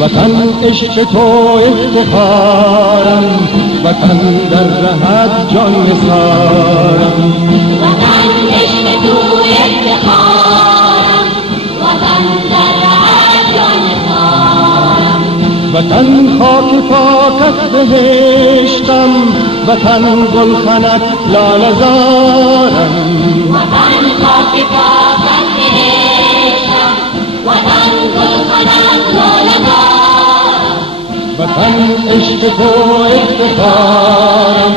وطن عشق تو افتخارم، وطن در رهت جان نثارم. وطن عشق تو افتخارم، وطن در رهت جان نثارم. وطن خاک پاکت بهشتم، وطن گلخنک لاله زارم. وطن خاک پاکت بهشتم، وطن گلخنک لاله زارم. وطن عشق تو افتخارم،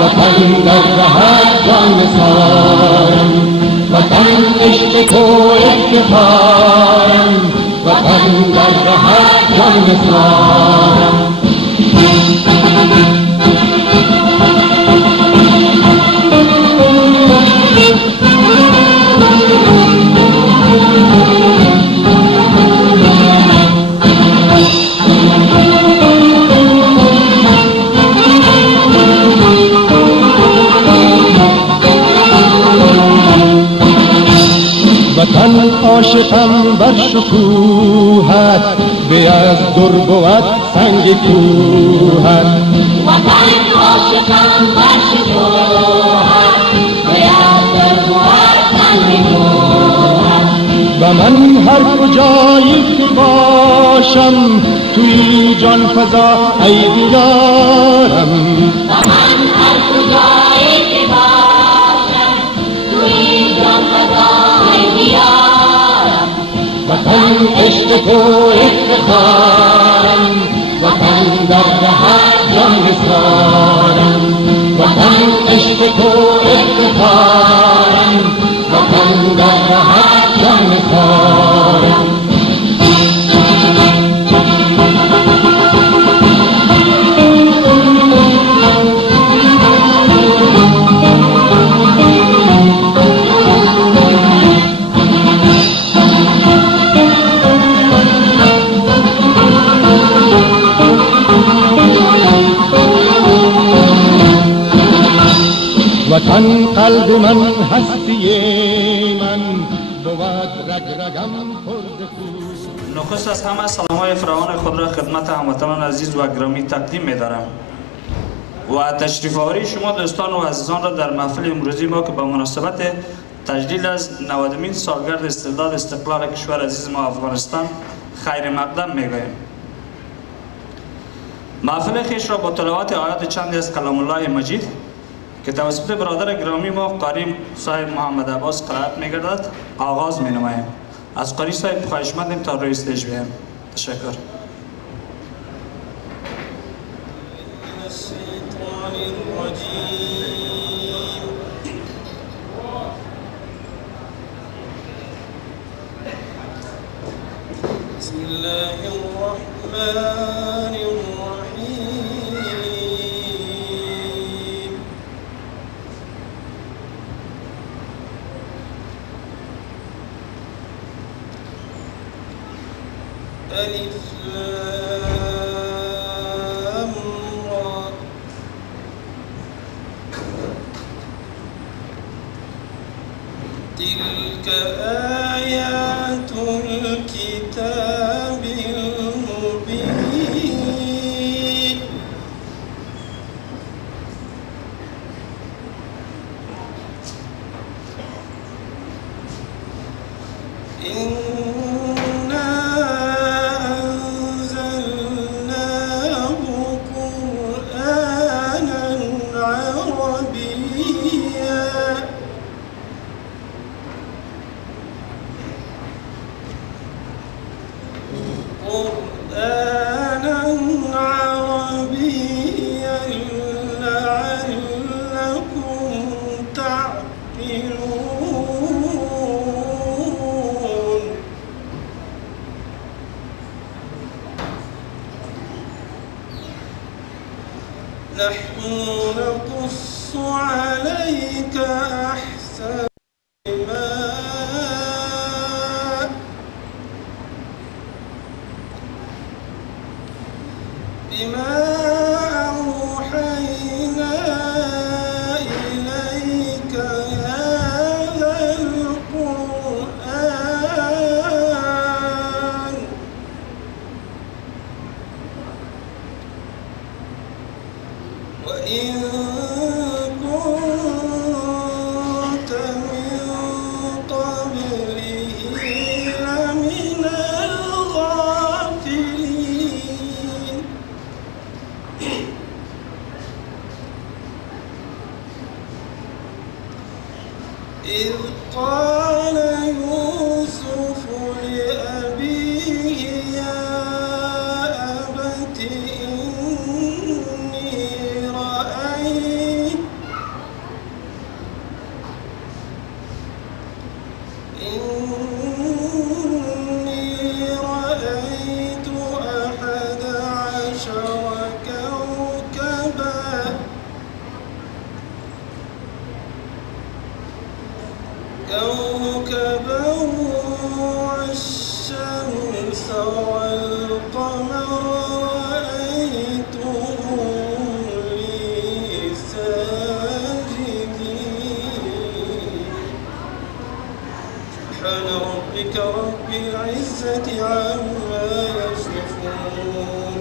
وطن در رهت جان نثارم. وطن عشق تو افتخارم، وطن در رهت جان نثارم. وطن عاشقم بر شکوهت، به از در بود سنگ کوهت. وطن عاشقم بر شکوهت، به از در بود سنگ کوهت. و من هر کجایی که باشم، توی جان فضا ای دیارم. و من هر کجایی که باشم، توی جان فضا ای دیارم. وطن عشق تو افتخارم، وطن در رهت جان نثارم. وطن عشق تو افتخارم، وطن در رهت جان نثارم. وطن قلب من هستی من، بود رگرگم خورد خون. نخست از همه سلامای فراوان خود را خدمت هموطنان عزیز و گرامی تقدیم می‌دارم و تشریف آوری شما دوستان و عزیزان را در محفل امروزی ما که به مناسبت تجلیل از 90مین سالگرد استرداد استقلال کشور عزیز ما افغانستان خیر مقدم می‌گوییم. محفل خویش را با تلاوت آیات چندی از کلام الله مجید که توسط برادر گرامی ما قاری صاحب محمد عباس قرائت می‌گردد آغاز می‌نماییم. از قاری صاحب خواهشمندیم تا روی استیج بیاییم. تشکر. بسم الله الرحمن الرحيم. ألف لام را. تلك آيات الكتاب المبين. إنا أنزلناه قرآنا عربيا. قرآنا عربيا لعلكم تعقلون. نحن نقص عليك بأحسن بما أوحينا إليك هذا القرآن وإن كنت من قبله لمن الغافلين إذ قال يوسف لأبيه يا أبت إني رأيت 11 كوكبا والشمس والقمر رأيتهم لي ساجدين سبحان ربك رب العزة عما يصفون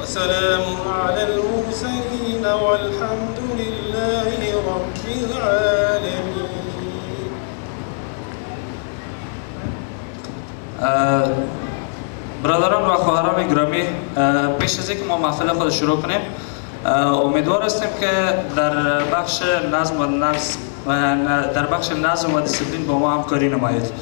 وسلام على المرسلين والحمد لله رب العالمين. برادران و خواهران گرامی، پیش از اینکه ما محفل خود شروع کنیم امیدوار هستیم که در بخش نظم و دیسیپلین با ما همکاری نمایید.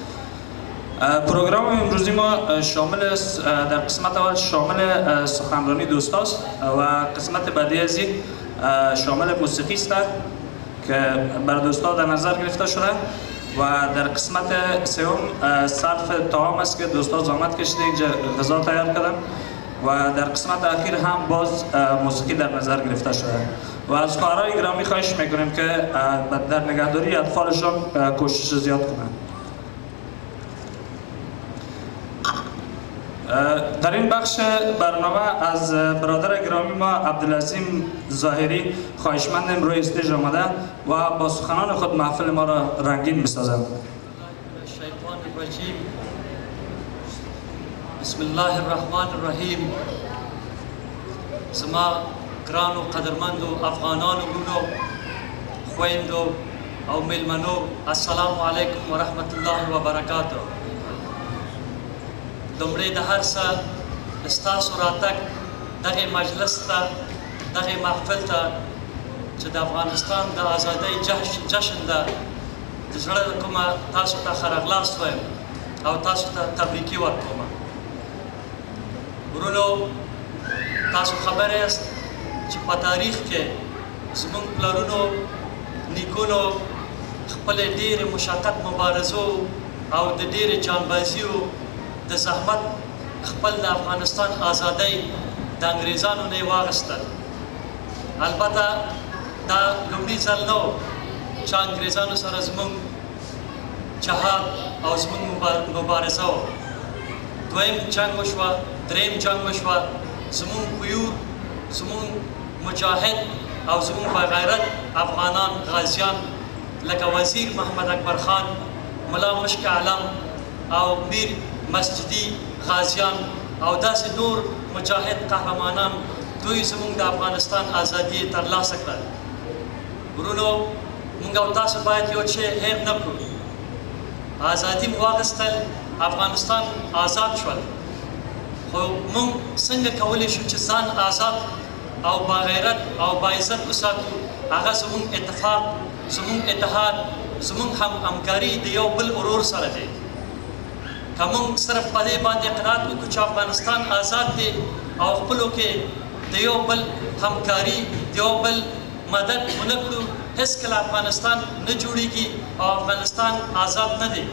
پروگرام امروزی ما شامل در قسمت اول شامل سخنرانی دوستاست و قسمت بعدی از این شامل موسیقی است که بر دوستا در نظر گرفته شده و در قسمت سوم صرف طعام است که دوستا زحمت کشیده اینجا غذا تیار کردن و در قسمت اخیر هم باز موسیقی در نظر گرفته شده و از خواهرای گرامی خواهش میکنیم که در نگهداری اطفالشان کوشش زیاد کنند. در این بخش برنامه از برادر گرامی ما عبدالعظیم ظاهری خواهشمندیم روی استیج آمده و با سخنان خود محفل ما را رنگین بسازند. الشیطان الرجیم. بسم الله الرحمن الرحیم. زما گران و قدرمند و افغانان و ورونو خویندو او میلمنو السلام علیکم و رحمت الله و برکاته. لومړی د هر څه ستاسو راتګ دغه مجلس ته دغه محفل ته چې د افغانستان د ازادۍ جشن ده د زړه له کومه تاسو ته ښه راغلاست وایم او تاسو ته تبریکي ورکوم. ورونو تاسو خبر یاست چې په تاریخ کې زموږ پلرونو نیکونو خپلې ډېرې مشقت مبارزو او د ډېرې جانبازیو د زحمت خپل د افغانستان آزادۍ د انګریزانو نه یې واخیستل. البته دا لومړي ځل نه و چې انګریزانو سره زموږ جهاد او زموږ مبارزه و. دویم جنګ وشوه، دریم جنګ وشوه، زموږ قیور، زموږ مجاهد او زموږ باغیرت افغانان غازیان لکه وزیر محمد اکبر خان، ملا مشک علم او میر مسجدي غازیان او داسې نور مجاهد قهرمانان دوی زموږ د افغانستان ازادي ترلاسه کړل. ورونو موږ او تاسو باید یو شی هیر نه کړو. ازادي مو واخیستل، افغانستان آزاد شول، خو موږ څنګه کولی شو چې ځان آزاد او باغیرت او باعزت وساتو؟ هغه زموږ اتفاق، زموږ اتحاد، زموږ همکاري د یو بل ورور سره دی. که موږ صرف په دې باندې قناعت وکړو چې افغانستان آزاد دی او خپلو کې د یو بل همکاري، د یو بل مدد ونه کړو، هېڅکله افغانستان نه جوړیږي او افغانستان آزاد نه دی.